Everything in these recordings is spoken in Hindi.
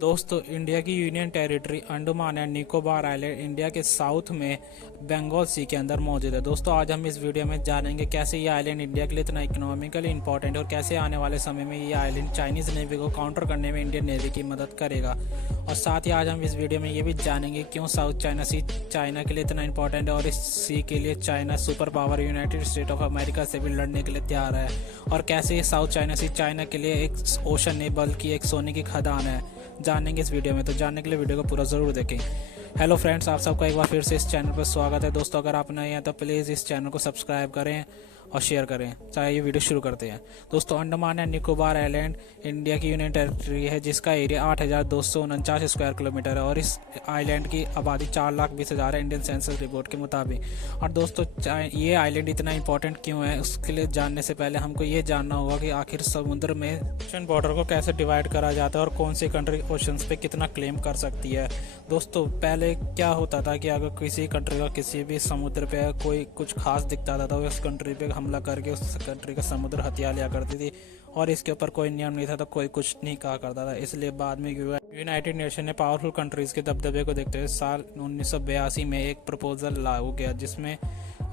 दोस्तों, इंडिया की union territory Andaman and Nicobar island India के साउथ में बंगाल सी के अंदर मौजूद है। दोस्तों, आज हम इस वीडियो में जानेंगे कैसे ये आइलैंड इंडिया के लिए इतना इकोनॉमिकली इंपॉर्टेंट है और कैसे आने वाले समय में ये आइलैंड चाइनीज़ नेवी को काउंटर करने में इंडियन नेवी की मदद करेगा। और साथ ही आज हम इस वीडियो में ये भी जानेंगे क्यों साउथ चाइना सी चाइना के लिए इतना इंपॉर्टेंट है और इस सी के लिए China super power United state of America से भी लड़ने के लिए तैयार है, और कैसे ये साउथ चाइना सी चाइना के लिए एक ओशन नहीं बल्कि एक सोने की खदान है, जानेंगे इस वीडियो में। तो जानने के लिए वीडियो को पूरा ज़रूर देखें। हेलो फ्रेंड्स, आप सबका एक बार फिर से इस चैनल पर स्वागत है। दोस्तों, अगर आप नए हैं तो प्लीज़ इस चैनल को सब्सक्राइब करें और शेयर करें। चाहे ये वीडियो शुरू करते हैं। दोस्तों, Andaman and Nicobar island India की यूनियन टेरिटरी है जिसका एरिया 8,249 स्क्वायर किलोमीटर है और इस आइलैंड की आबादी 4,20,000 है इंडियन सेंसस रिपोर्ट के मुताबिक। और दोस्तों, ये आइलैंड इतना इंपॉर्टेंट क्यों है उसके लिए जानने से पहले हमको ये जानना होगा कि आखिर समुद्र में ओशन बॉर्डर को कैसे डिवाइड करा जाता है और कौन सी कंट्री ओशंस पे कितना क्लेम कर सकती है। दोस्तों, पहले क्या होता था कि अगर किसी कंट्री का किसी भी समुद्र पे कोई कुछ खास दिखता था तो उस कंट्री पे हमला करके उस कंट्री का समुद्र हथिया लिया करती थी और इसके ऊपर कोई नियम नहीं था तो कोई कुछ नहीं कहा करता था। इसलिए बाद में यूनाइटेड नेशन ने पावरफुल कंट्रीज़ के दबदबे को देखते हुए साल 1982 में एक प्रपोजल लागू किया जिसमें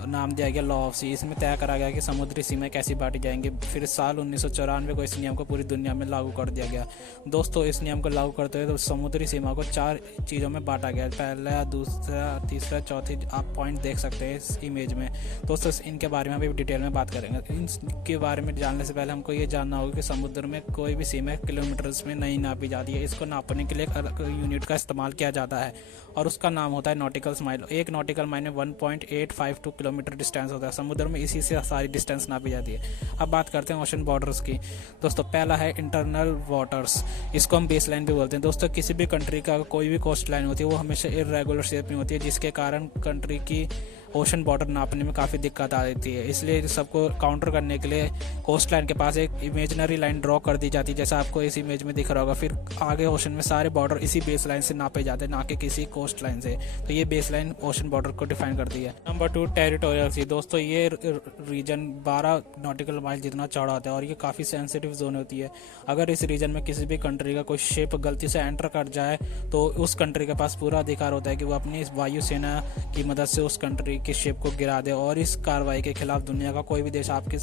नाम दिया गया लॉ ऑफ सी। इसमें तय करा गया कि समुद्री सीमाएं कैसी बांटी जाएंगी। फिर साल 1994 को इस नियम को पूरी दुनिया में लागू कर दिया गया। दोस्तों, इस नियम को लागू करते हुए तो समुद्री सीमा को 4 चीज़ों में बांटा गया। पहला, दूसरा, तीसरा, चौथी आप पॉइंट देख सकते हैं इस इमेज में। दोस्तों, इनके बारे में अभी डिटेल में बात करेंगे। इनके बारे में जानने से पहले हमको ये जानना होगा कि समुद्र में कोई भी सीमा किलोमीटर्स में नहीं नापी जाती है। इसको नापने के लिए एक यूनिट का इस्तेमाल किया जाता है और उसका नाम होता है नॉटिकल माइल। एक नॉटिकल माइल में 1.852 किलोमीटर डिस्टेंस होता है। समुद्र में इसी से सारी डिस्टेंस नापी जाती है। अब बात करते हैं ओशन बॉर्डर्स की। दोस्तों, पहला है इंटरनल वाटर्स। इसको हम बेस लाइन भी बोलते हैं। दोस्तों, किसी भी कंट्री का कोई भी कोस्ट लाइन होती है वो हमेशा इरेगुलर शेप में होती है जिसके कारण कंट्री की ओशन बॉर्डर नापने में काफ़ी दिक्कत आ जाती है। इसलिए सबको काउंटर करने के लिए कोस्ट लाइन के पास एक इमेजिनरी लाइन ड्रॉ कर दी जाती है जैसा आपको इस इमेज में दिख रहा होगा। फिर आगे ओशन में सारे बॉर्डर इसी बेस लाइन से नापे जाते हैं, ना कि किसी कोस्ट लाइन से। तो ये बेस लाइन ओशन बॉर्डर को डिफाइन करती है। नंबर 2, टेरिटोरियल सी। दोस्तों, ये रीजन 12 नॉटिकल माइल जितना चौड़ा होता है और ये काफ़ी सेंसिटिव जोन होती है। अगर इस रीजन में किसी भी कंट्री का कोई शिप गलती से एंटर कर जाए तो उस कंट्री के पास पूरा अधिकार होता है कि वो अपनी इस वायुसेना की मदद से उस कंट्री के शिप को गिरा दे, और इस कार्रवाई के खिलाफ दुनिया का कोई भी देश आपके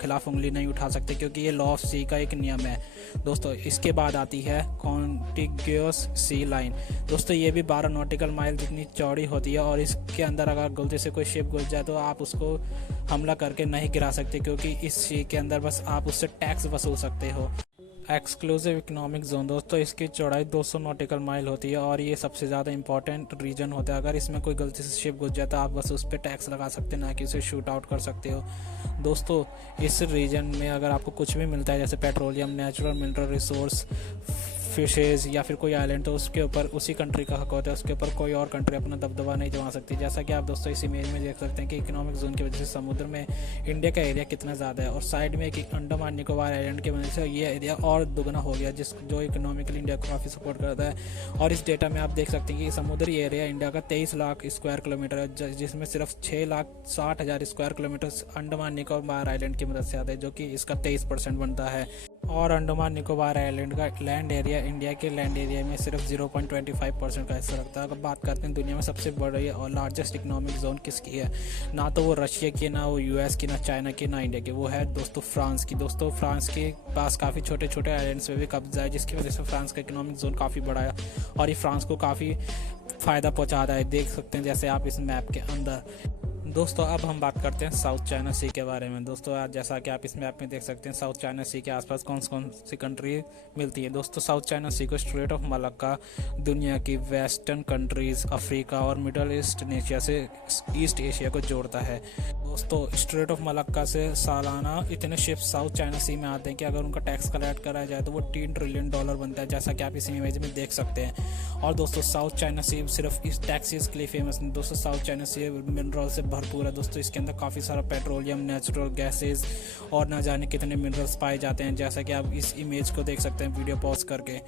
खिलाफ उंगली नहीं उठा सकते क्योंकि ये लॉ ऑफ सी का एक नियम है। दोस्तों, इसके बाद आती है कॉन्टिग्यूअस सी लाइन। दोस्तों, ये भी 12 नॉटिकल माइल जितनी चौड़ी होती है और इसके अंदर अगर गलती से कोई शिप घुस जाए तो आप उसको हमला करके नहीं गिरा सकते क्योंकि इस सी के अंदर बस आप उससे टैक्स वसूल सकते हो। Exclusive economic zone. दोस्तों, इसकी चौड़ाई 200 नॉटिकल माइल होती है और ये सबसे ज़्यादा इंपॉर्टेंट रीजन होता है। अगर इसमें कोई गलती से शिप घुस जाए तो आप बस उस पर टैक्स लगा सकते हैं, ना कि उसे शूट आउट कर सकते हो। दोस्तों, इस रीजन में अगर आपको कुछ भी मिलता है जैसे petroleum, natural mineral resource, fishes या फिर कोई आइलैंड, तो उसके ऊपर उसी कंट्री का हक होता है। उसके ऊपर कोई और कंट्री अपना दबदबा नहीं जमा सकती। जैसा कि आप दोस्तों इस इमेज में देख सकते हैं कि इकोनॉमिक जोन की वजह से समुद्र में इंडिया का एरिया कितना ज़्यादा है और साइड में एक अंडमान निकोबार आइलैंड की वजह से ये एरिया और दुगना हो गया जो इकोनॉमिकली इंडिया को काफ़ी सपोर्ट करता है। और इस डेटा में आप देख सकते हैं कि समुद्री एरिया इंडिया का 23 लाख स्क्वायर किलोमीटर है जिसमें सिर्फ 6,60,000 square kilometre Andaman Nicobar island की मदद से आता है जो कि इसका 23% बनता है। और अंडमान निकोबार आइलैंड का लैंड एरिया इंडिया के लैंड एरिया में सिर्फ 0.25% का हिस्सा रखता है। अगर बात करते हैं दुनिया में सबसे बड़ी और लार्जेस्ट इकोनॉमिक जोन किसकी है, ना तो वो रशिया की, ना वो यूएस की, ना चाइना की, ना इंडिया की, वो है दोस्तों फ्रांस की। दोस्तों, फ्रांस के पास काफ़ी छोटे छोटे आइलैंड्स पे भी कब्जा है जिसकी वजह से फ्रांस का इकोनॉमिक जोन काफ़ी बड़ा है और ये फ्रांस को काफ़ी फ़ायदा पहुँचाता है। देख सकते हैं जैसे आप इस मैप के अंदर। दोस्तों, अब हम बात करते हैं साउथ चाइना सी के बारे में। दोस्तों, आज जैसा कि आप इस मैप में देख सकते हैं साउथ चाइना सी के आसपास कौन सी कंट्री मिलती है। दोस्तों, साउथ चाइना सी को स्ट्रेट ऑफ मलक्का दुनिया की वेस्टर्न कंट्रीज़, अफ्रीका और मिडल ईस्ट एशिया से ईस्ट एशिया को जोड़ता है। दोस्तों, स्ट्रेट ऑफ मलक्का से सालाना इतने शिप साउथ चाइना सी में आते हैं कि अगर उनका टैक्स कलेक्ट कराया जाए तो वो $3 ट्रिलियन बनता है, जैसा कि आप इस इमेज में देख सकते हैं। और दोस्तों, साउथ चाइना सी सिर्फ इस टैक्सेस के लिए फेमस नहीं। दोस्तों, साउथ चाइना सी मिनरल से भरपूर है। दोस्तों, इसके अंदर काफ़ी सारा पेट्रोलियम, नेचुरल गैसेस और ना जाने कितने मिनरल्स पाए जाते हैं, जैसा कि आप इस इमेज को देख सकते हैं वीडियो पॉज करके।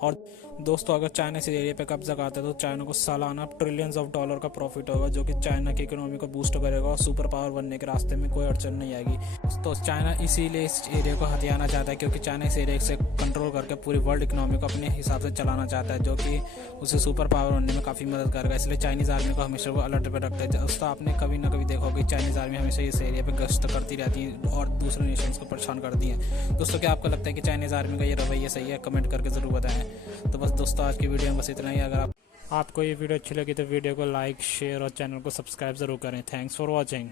और दोस्तों अगर चाइना इस एरिया पे कब्जा करता है तो चाइना को सालाना ट्रिलियंस ऑफ डॉलर का प्रॉफिट होगा, जो कि चाइना की इकोनॉमी को बूस्ट करेगा और सुपर पावर बनने के रास्ते में कोई अड़चन नहीं आएगी। तो चाइना इसीलिए इस एरिया को हथियाना चाहता है, क्योंकि चाइना इस एरिया से कंट्रोल करके पूरी वर्ल्ड इकोनॉमी को अपने हिसाब से चलाना चाहता है, जो कि उसे सुपर पावर बनने में काफ़ी मदद करेगा। इसलिए चाइनीज़ आर्मी को हमेशा वो अलर्ट पर रखता है। दोस्तों आपने कभी ना कभी देखा होगा कि चाइनीज़ आर्मी हमेशा इस एरिया पर गश्त करती रहती है और दूसरे नेशंस को परेशान करती है। दोस्तों क्या आपको लगता है कि चाइनीज़ आर्मी का ये रवैया सही है? कमेंट करके ज़रूर बताएं। तो बस दोस्तों आज की वीडियो में बस इतना ही। अगर आपको ये वीडियो अच्छी लगी तो वीडियो को लाइक, शेयर और चैनल को सब्सक्राइब ज़रूर करें। Thanks for watching.